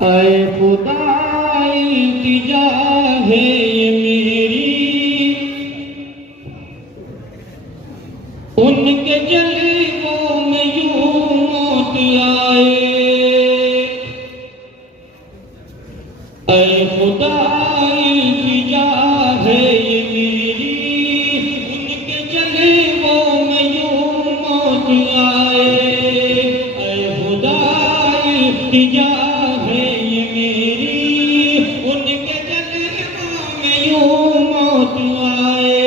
اے خدا التجا ہے یہ میری، ان کے جلووں میں یوں موت آئے۔ اے خدا التجا ہے یہ میری، ان کے جلووں میں یوں موت آئے۔ اے خدا التجا ہے یہ میری، ان کے جلووں میں یوں موت آئے۔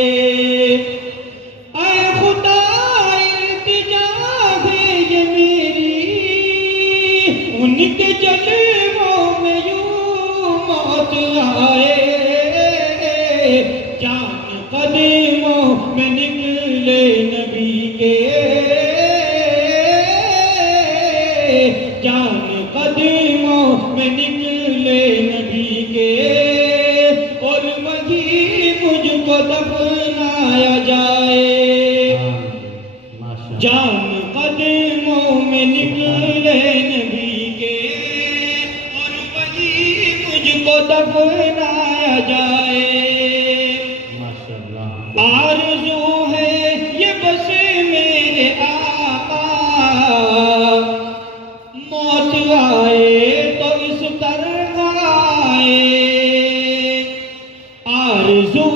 اے خدا التجا ہے یہ میری، ان کے جلووں میں یوں موت آئے۔ جان قدموں میں نکلے نبی کے، جان قدموں میں نکلے نبی کے، اور وہی مجھ کو دفنایا جائے۔ جان قدموں میں نکلے نبی کے، اور وہی مجھ کو دفنایا جائے۔ آرزو ہے یہ بس میرے آقا، موت آئے تو اس طرح آئے۔ آرزو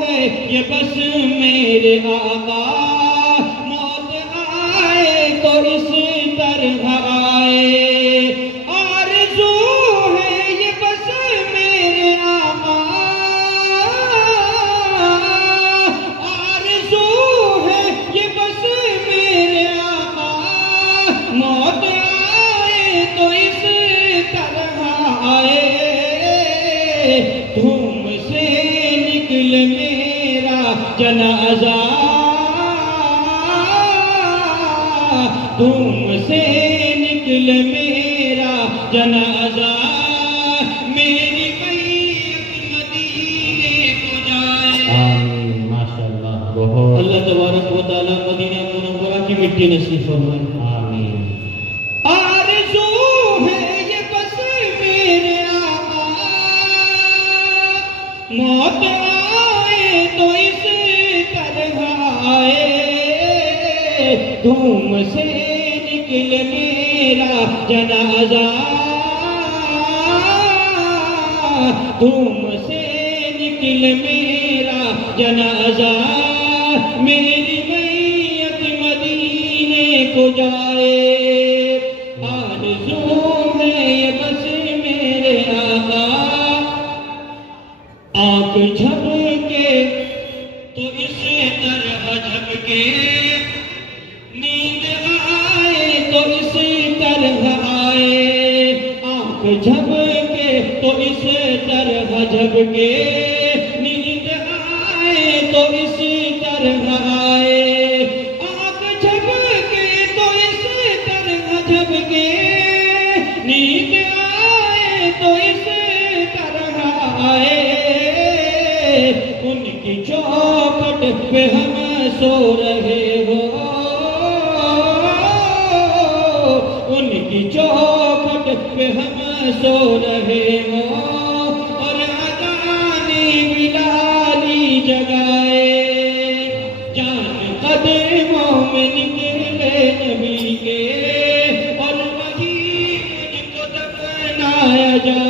ہے یہ بس میرے آقا، موت آئے تو اس طرح آئے۔ آرزو ہے یہ بس میرے آقا، آرزو ہے یہ بس میرے آقا، موت آئے تو اس طرح آئے۔ دھوم سے نکل میرا جنازہ، دھوم سے نکل میرا جنازہ، میری میت مدینے کو جائے۔ آمین، ماشاءاللہ، بہت اللہ تبارک و تعالیٰ مدینہ منورہ کی مٹی نصیب فرمائے۔ آمین۔ آرزو ہے یہ بس میرے آقا، موت آئے تو اس طرح آئے۔ دھوم سے نکل میرا جنازہ، دھوم سے نکل میرا جنازہ، میری میت مدینے کو جائے۔ آرزو ہے یہ بس میرے آقا، آنکھ جھپکے تو اس طرح جھپکے، نیند آئے تو اس طرح آئے۔ آنکھ جھپکے تو اس طرح جھپکے، نیند آئے تو اس طرح آئے۔ آنکھ جھپکے تو اس طرح جھپکے، نیند آئے تو اس طرح آئے۔ ان کی چوکھٹ پہ ہم سو رہے ہو، ان کی چوکھٹ پہ ہم سو رہے ہو، اور اذانی بلالی جگائے۔ جان قدموں میں نکلے نبی کے، اور وہی مجھ کو دفنایا جائے۔